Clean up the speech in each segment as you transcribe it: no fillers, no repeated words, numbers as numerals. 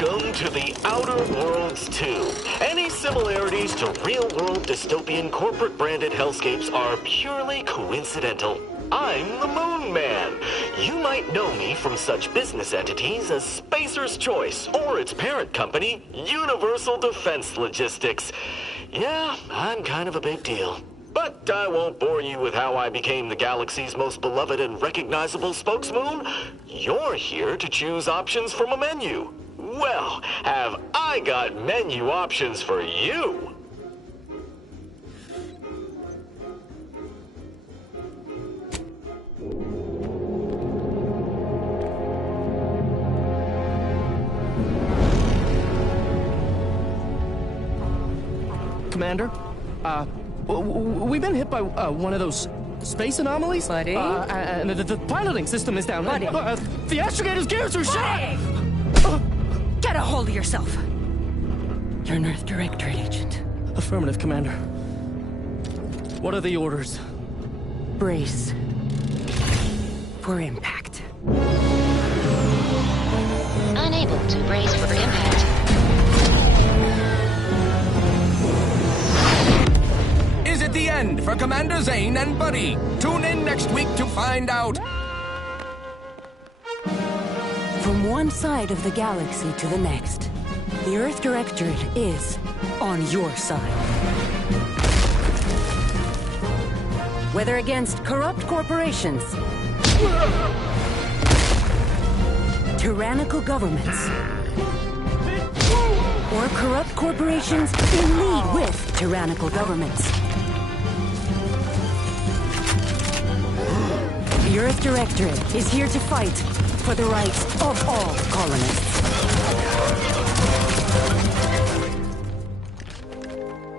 Welcome to the Outer Worlds 2. Any similarities to real-world dystopian corporate-branded hellscapes are purely coincidental. I'm the Moon Man. You might know me from such business entities as Spacer's Choice or its parent company, Universal Defense Logistics. Yeah, I'm kind of a big deal. But I won't bore you with how I became the galaxy's most beloved and recognizable spokesmoon. You're here to choose options from a menu. Well, have I got menu options for you? Commander, we've been hit by one of those space anomalies. Buddy? And the piloting system is down. Buddy? The astrogator's gears are shot! Get a hold of yourself! You're an Earth Directorate agent. Affirmative, Commander. What are the orders? Brace for impact. Unable to brace for impact. Is it the end for Commander Zane and Buddy? Tune in next week to find out. From one side of the galaxy to the next, the Earth Directorate is on your side. Whether against corrupt corporations, tyrannical governments, or corrupt corporations in league with tyrannical governments. The Earth Directorate is here to fight for the rights of all colonists.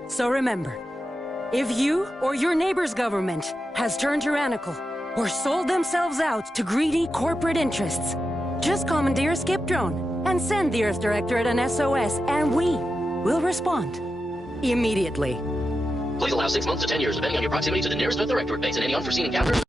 So remember, if you or your neighbor's government has turned tyrannical or sold themselves out to greedy corporate interests, just commandeer a skip drone and send the Earth Directorate an SOS, and we will respond immediately. Please allow 6 months to 10 years, depending on your proximity to the nearest Earth Directorate base and any unforeseen encounters.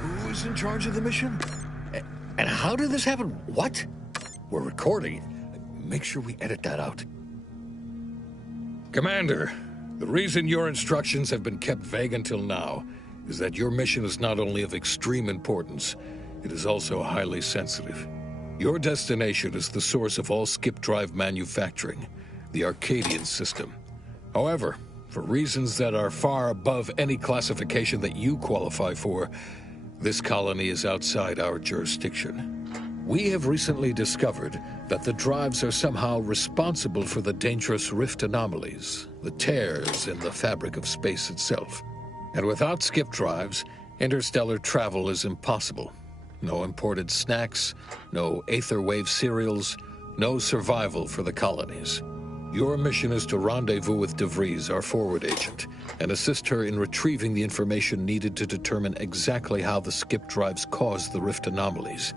Who's in charge of the mission? And how did this happen? What? We're recording. Make sure we edit that out. Commander, the reason your instructions have been kept vague until now is that your mission is not only of extreme importance, it is also highly sensitive. Your destination is the source of all skip drive manufacturing, the Arcadian system. However, for reasons that are far above any classification that you qualify for, this colony is outside our jurisdiction. We have recently discovered that the drives are somehow responsible for the dangerous rift anomalies, the tears in the fabric of space itself. And without skip drives, interstellar travel is impossible. No imported snacks, no Aether Wave cereals, no survival for the colonies. Your mission is to rendezvous with DeVries, our forward agent, and assist her in retrieving the information needed to determine exactly how the skip drives caused the rift anomalies.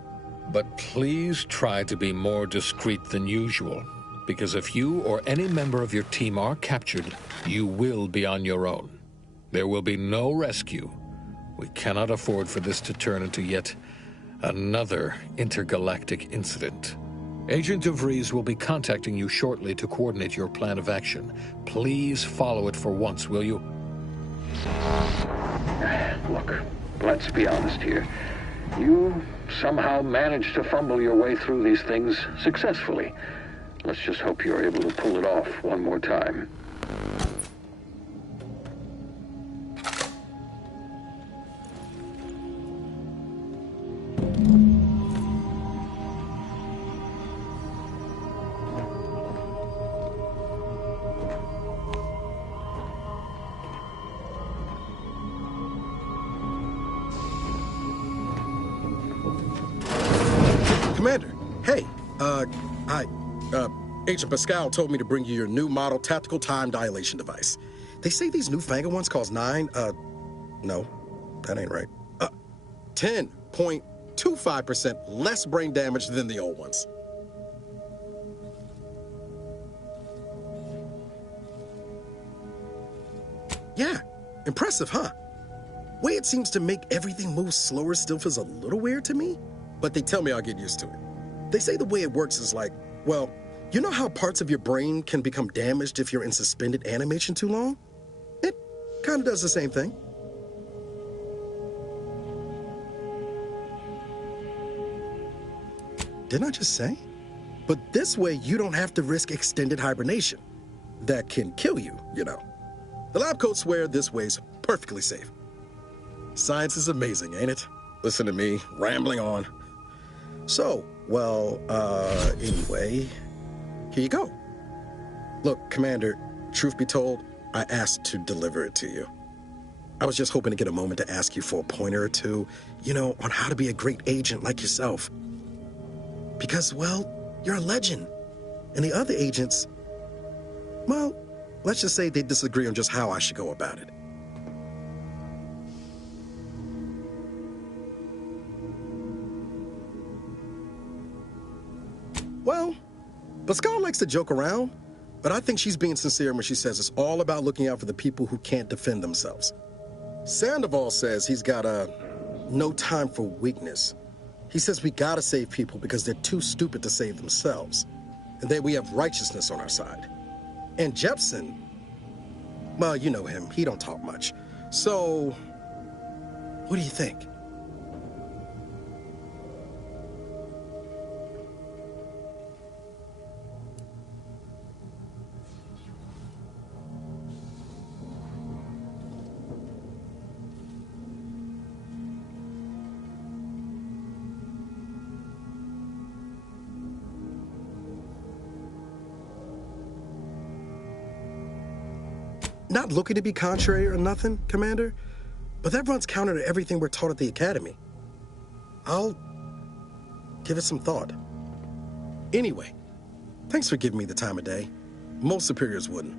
But please try to be more discreet than usual, because if you or any member of your team are captured, you will be on your own. There will be no rescue. We cannot afford for this to turn into yet another intergalactic incident. Agent DeVries will be contacting you shortly to coordinate your plan of action. Please follow it for once, will you? Look, let's be honest here. You somehow managed to fumble your way through these things successfully. Let's just hope you're able to pull it off one more time. Commander, hey, Agent Pascal told me to bring you your new model tactical time dilation device. They say these newfangled ones cost no, that ain't right. 10.25% less brain damage than the old ones. Yeah, impressive, huh? Way it seems to make everything move slower still feels a little weird to me, but they tell me I'll get used to it. They say the way it works is like, well, you know how parts of your brain can become damaged if you're in suspended animation too long? It kind of does the same thing. Didn't I just say? But this way you don't have to risk extended hibernation. That can kill you, you know. The lab coats swear this way's perfectly safe. Science is amazing, ain't it? Listen to me, rambling on. So, well, anyway, here you go. Look, Commander, truth be told, I asked to deliver it to you. I was just hoping to get a moment to ask you for a pointer or two, you know, on how to be a great agent like yourself. Because, well, you're a legend. And the other agents, well, let's just say they disagree on just how I should go about it. Well, Pascal likes to joke around, but I think she's being sincere when she says it's all about looking out for the people who can't defend themselves. Sandoval says he's got no time for weakness. He says we gotta save people because they're too stupid to save themselves, and that we have righteousness on our side. And Jepson, well, you know him, he don't talk much. So, what do you think? not looking to be contrary or nothing, Commander, but that runs counter to everything we're taught at the Academy. I'll give it some thought. Anyway, thanks for giving me the time of day. Most superiors wouldn't.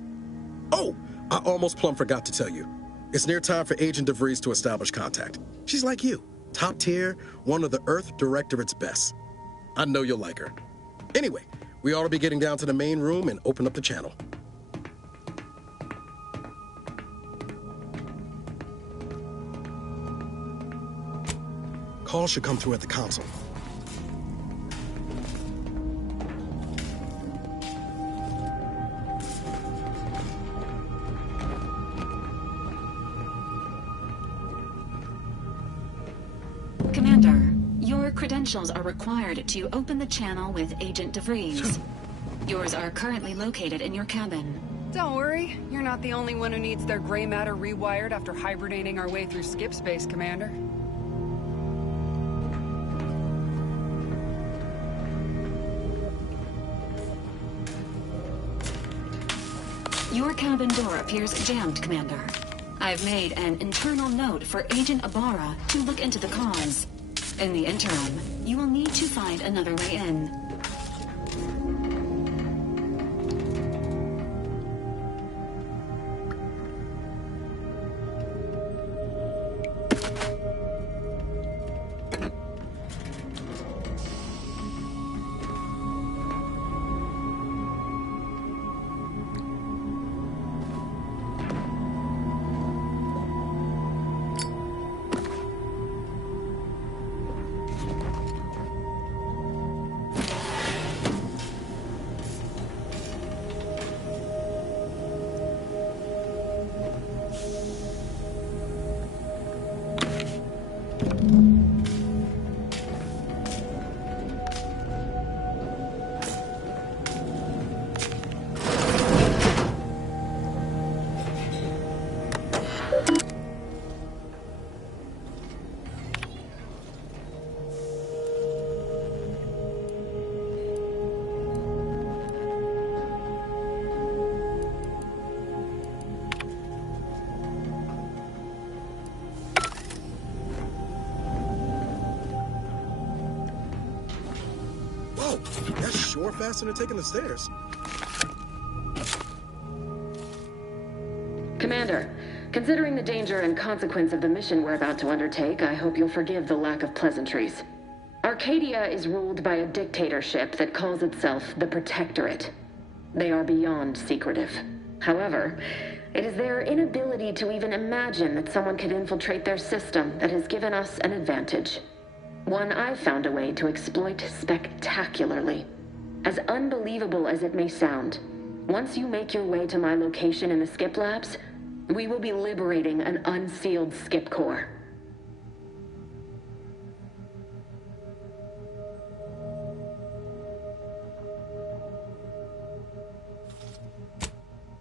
Oh, I almost plumb forgot to tell you. It's near time for Agent DeVries to establish contact. She's like you, top tier, one of the Earth Directorate's best. I know you'll like her. Anyway, we ought to be getting down to the main room and open up the channel. Call should come through at the console. Commander, your credentials are required to open the channel with Agent DeVries. Yours are currently located in your cabin. Don't worry, you're not the only one who needs their gray matter rewired after hibernating our way through skip space, Commander. Your cabin door appears jammed, Commander. I've made an internal note for Agent Ibarra to look into the cause. In the interim, you will need to find another way in. That's sure faster than taking the stairs. Commander, considering the danger and consequence of the mission we're about to undertake, I hope you'll forgive the lack of pleasantries. Arcadia is ruled by a dictatorship that calls itself the Protectorate. They are beyond secretive. However, it is their inability to even imagine that someone could infiltrate their system that has given us an advantage. One I've found a way to exploit spectacularly. As unbelievable as it may sound, once you make your way to my location in the Skip Labs, we will be liberating an unsealed Skip core.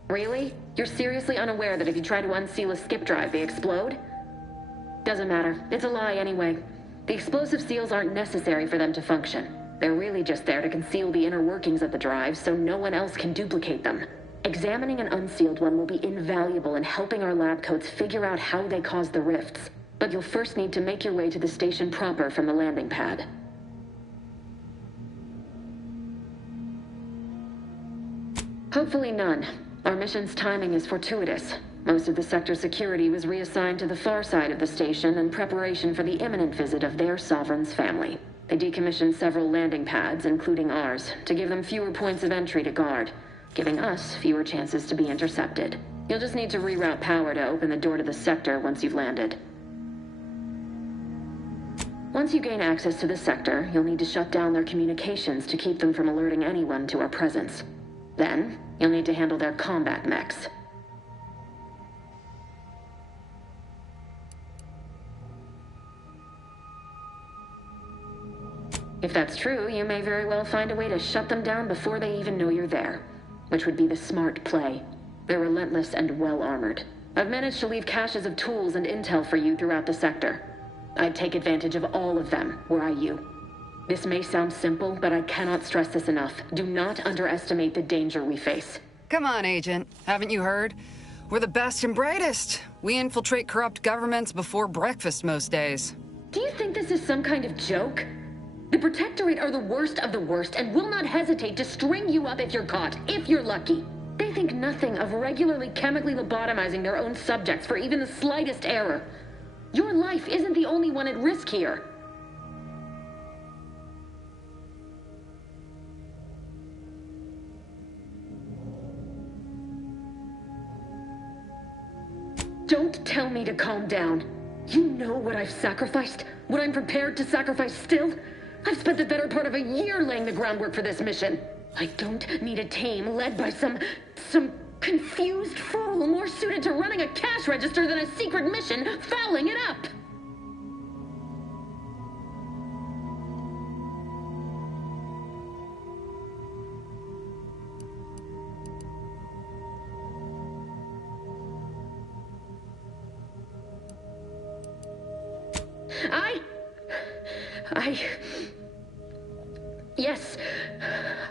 Really? You're seriously unaware that if you try to unseal a skip drive, they explode? Doesn't matter. It's a lie anyway. The explosive seals aren't necessary for them to function. They're really just there to conceal the inner workings of the drive so no one else can duplicate them. Examining an unsealed one will be invaluable in helping our lab coats figure out how they cause the rifts. But you'll first need to make your way to the station proper from the landing pad. Hopefully none. Our mission's timing is fortuitous. Most of the sector security was reassigned to the far side of the station in preparation for the imminent visit of their sovereign's family. They decommissioned several landing pads, including ours, to give them fewer points of entry to guard, giving us fewer chances to be intercepted. You'll just need to reroute power to open the door to the sector once you've landed. Once you gain access to the sector, you'll need to shut down their communications to keep them from alerting anyone to our presence. Then, you'll need to handle their combat mechs. If that's true, you may very well find a way to shut them down before they even know you're there, which would be the smart play. They're relentless and well-armored. I've managed to leave caches of tools and intel for you throughout the sector. I'd take advantage of all of them, were I you. This may sound simple, but I cannot stress this enough. Do not underestimate the danger we face. Come on, Agent. Haven't you heard? We're the best and brightest. We infiltrate corrupt governments before breakfast most days. Do you think this is some kind of joke? The Protectorate are the worst of the worst and will not hesitate to string you up if you're caught, if you're lucky. They think nothing of regularly chemically lobotomizing their own subjects for even the slightest error. Your life isn't the only one at risk here. Don't tell me to calm down. You know what I've sacrificed? What I'm prepared to sacrifice still? I've spent the better part of a year laying the groundwork for this mission. I don't need a team led by some confused fool more suited to running a cash register than a secret mission fouling it up. Yes,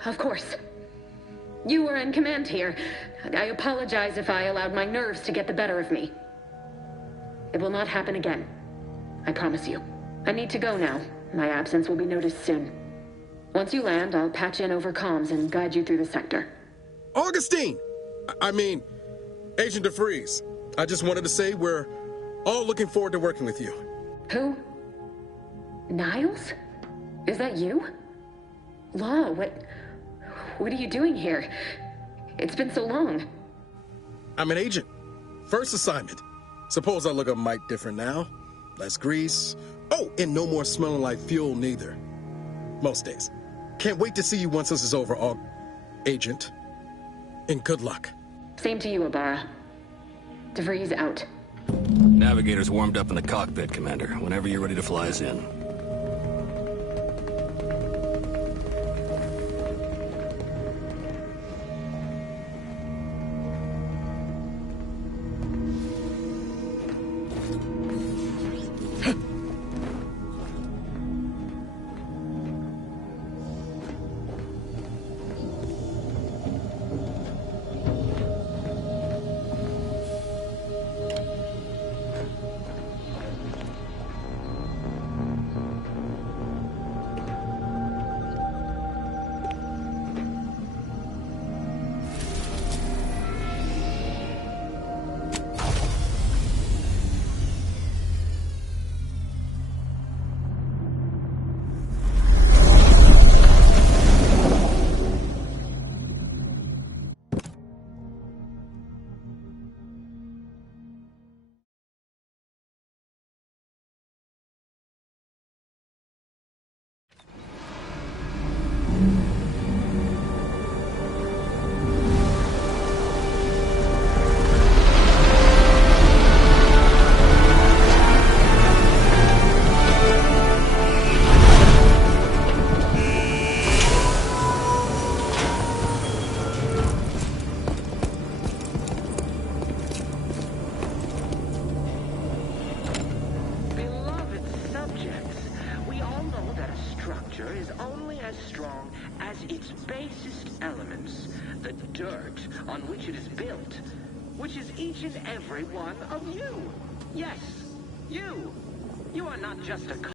of course. You were in command here. I apologize if I allowed my nerves to get the better of me. It will not happen again. I promise you. I need to go now. My absence will be noticed soon. Once you land, I'll patch in over comms and guide you through the sector. Augustine! I mean, Agent DeFreeze. I just wanted to say we're all looking forward to working with you. Who? Niles? Is that you? Law, what are you doing here? It's been so long. I'm an agent. First assignment. Suppose I look a mite different now. Less grease. Oh, and no more smelling like fuel neither. Most days. Can't wait to see you once this is over, Agent. And good luck. Same to you, Abara. DeVries out. Navigator's warmed up in the cockpit, Commander. Whenever you're ready to fly us in. Which is each and every one of you. Yes, you. You are not just a